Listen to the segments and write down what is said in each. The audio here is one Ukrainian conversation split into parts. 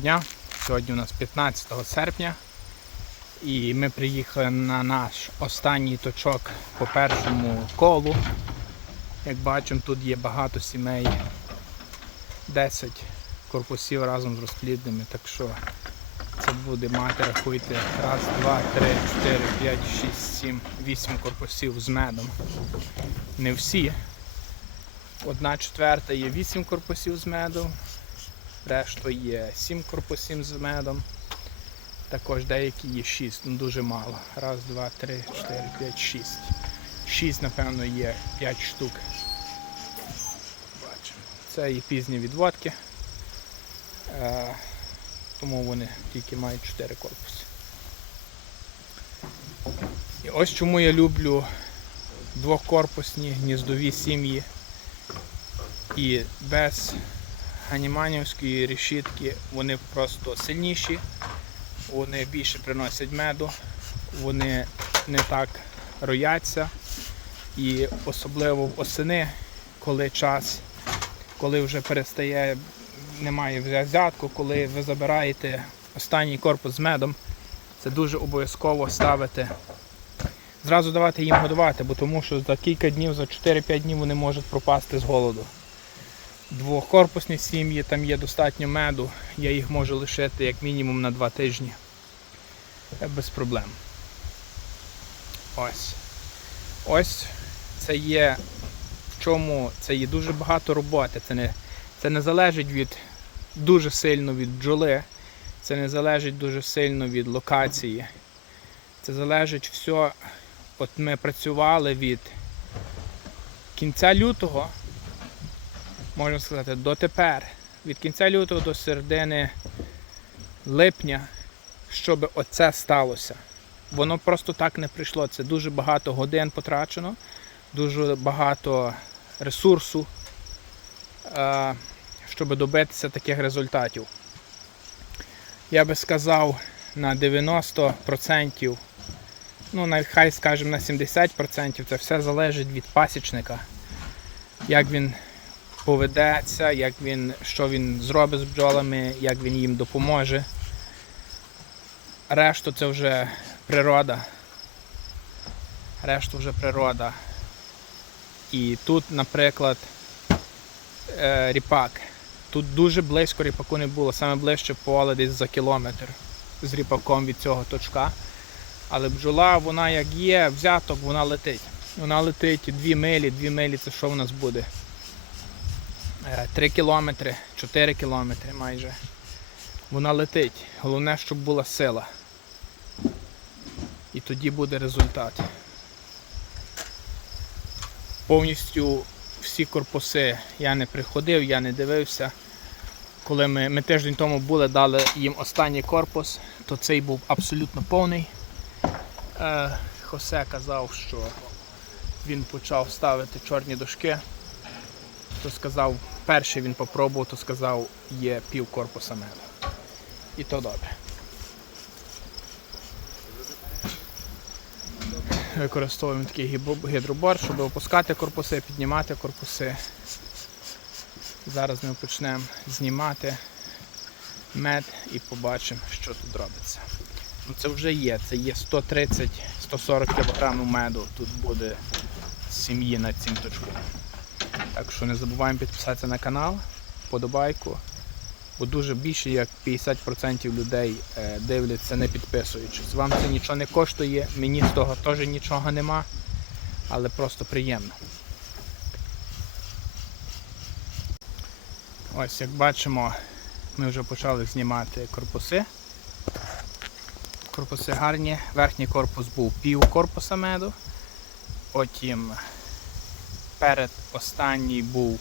дня. Сьогодні у нас 15 серпня. І ми приїхали на наш останній точок по першому колу. Як бачимо, тут є багато сімей. 10 корпусів разом з розплідними. Так що це буде мати, рахуйте, раз, два, три, чотири, п'ять, шість, сім, вісім корпусів з медом. Не всі. Одна четверта є 8 корпусів з медом, решту є 7 корпусів з медом. Також деякі є 6, ну дуже мало. Раз, два, три, чотири, п'ять, шість. 6, напевно, є 5 штук. Бачимо. Це і пізні відводки. Е, тому вони тільки мають 4 корпуси. І ось чому я люблю двохкорпусні гніздові сім'ї. І без ганіманівської решітки вони просто сильніші, вони більше приносять меду, вони не так рояться. І особливо в осени, коли час, коли вже перестає, немає взятку, коли ви забираєте останній корпус з медом, це дуже обов'язково ставити. Зразу давати їм годувати, бо тому що за кілька днів, за 4-5 днів вони можуть пропасти з голоду. Двохкорпусні сім'ї, там є достатньо меду, я їх можу лишити як мінімум на 2 тижні. Е, Без проблем. Ось. Ось це є в чому це є дуже багато роботи. Це не, це не залежить від дуже сильно від бджоли, це не залежить дуже сильно від локації. Це залежить все. От ми працювали від кінця лютого, можна сказати, дотепер. Від кінця лютого до середини липня, щоб оце сталося. Воно просто так не прийшло. Це дуже багато годин потрачено, дуже багато ресурсу, е, щоб добитися таких результатів. Я би сказав, на 90%, ну нехай скажемо на 70%, це все залежить від пасічника. Як він поведеться, як він, що він зробить з бджолами, як він їм допоможе. Решту це вже природа. Решту вже природа. І тут, наприклад, е, ріпак. Тут дуже близько ріпаку не було, саме ближче поле десь за кілометр з ріпаком від цього точка. Але бджола, вона як є, взяток, вона летить. Вона летить 2 милі, 2 милі це що в нас буде? 3 кілометри, 4 кілометри майже. Вона летить. Головне, щоб була сила. І тоді буде результат. Повністю всі корпуси я не приходив, я не дивився. Коли ми, ми тиждень тому були, дали їм останній корпус, то цей був абсолютно повний. Е, Хосе казав, що він почав ставити чорні дошки. То сказав, перший він попробував, то сказав, є пів корпуса меду. І то добре. Використовуємо такий гідробор, щоб опускати корпуси, піднімати корпуси. Зараз ми почнемо знімати мед і побачимо, що тут робиться. Ну, це вже є, це є 130-140 кг меду тут буде сім'ї на цим точку. Так що не забуваємо підписатися на канал, подобайку, бо дуже більше як 50% людей е, дивляться не підписуючись. Вам це нічого не коштує, мені з того теж нічого нема, але просто приємно. Ось як бачимо, ми вже почали знімати корпуси. Корпуси гарні. Верхній корпус був пів корпуса меду. Потім перед останній був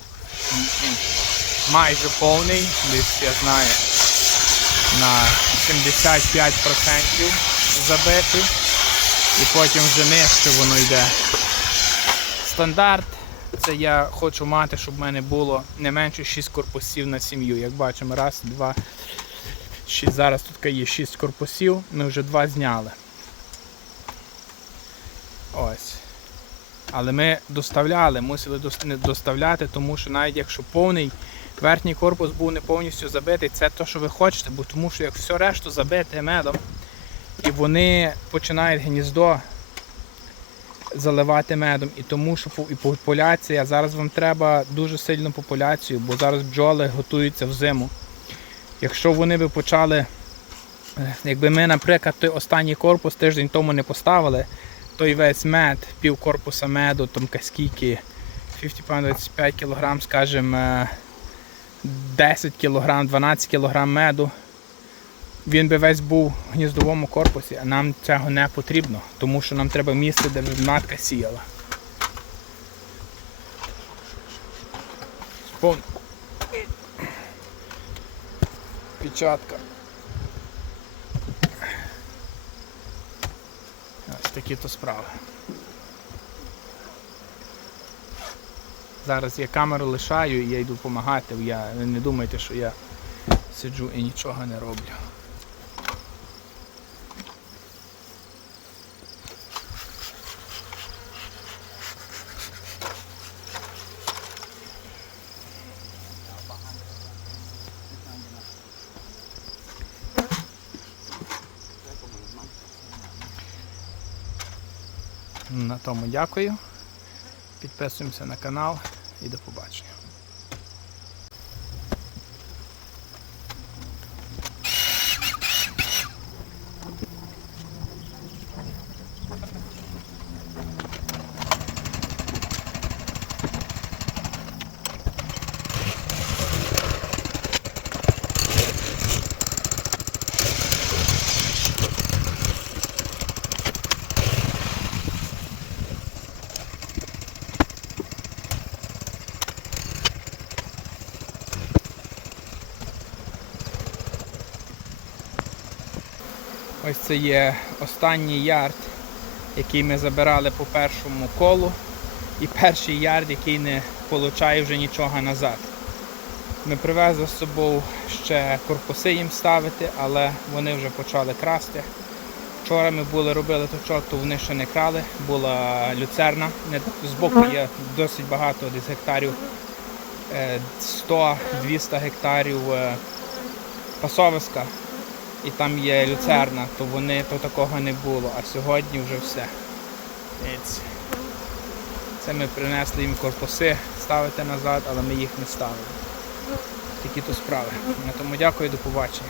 майже повний, десь я знаю на 75% забитий. І потім вже нижче воно йде. Стандарт це я хочу мати, щоб в мене було не менше 6 корпусів на сім'ю. Як бачимо, раз, два, шість. Зараз тут є 6 корпусів, ми вже два зняли. Ось. Але ми доставляли, мусили доставляти, тому що навіть якщо повний, Верхній корпус був не повністю забитий. Це те, що ви хочете, бо тому що як все решту забите медом, і вони починають гніздо заливати медом. І тому що і популяція, зараз вам треба дуже сильну популяцію, бо зараз бджоли готуються в зиму. Якщо вони би почали, е, якби ми, наприклад, той останній корпус тиждень тому не поставили, той весь мед, пів корпуса меду, там скільки, 50 pound 25 кг, скажімо, 10 кг, 12 кг меду. Він би весь був в гніздовому корпусі, а нам цього не потрібно, тому що нам треба місце, де б матка сіяла. Спон... Печатка. Такі то справи. Зараз я камеру лишаю і я йду допомагати. Я не думайте, що я сиджу і нічого не роблю. На тому дякую. Підписуємося на канал і до побачення. Ось це є останній ярд, який ми забирали по першому колу. І перший ярд, який не получає вже нічого назад. Ми привезли з собою ще корпуси їм ставити, але вони вже почали красти. Вчора ми були робили точок, то вони ще не крали. Була люцерна. Збоку є досить багато, десь гектарів е, 100-200 гектарів е, пасовиська і там є люцерна, то вони то такого не було, а сьогодні вже все. Це ми принесли їм корпуси ставити назад, але ми їх не ставили. Такі то справи. Тому дякую, до побачення.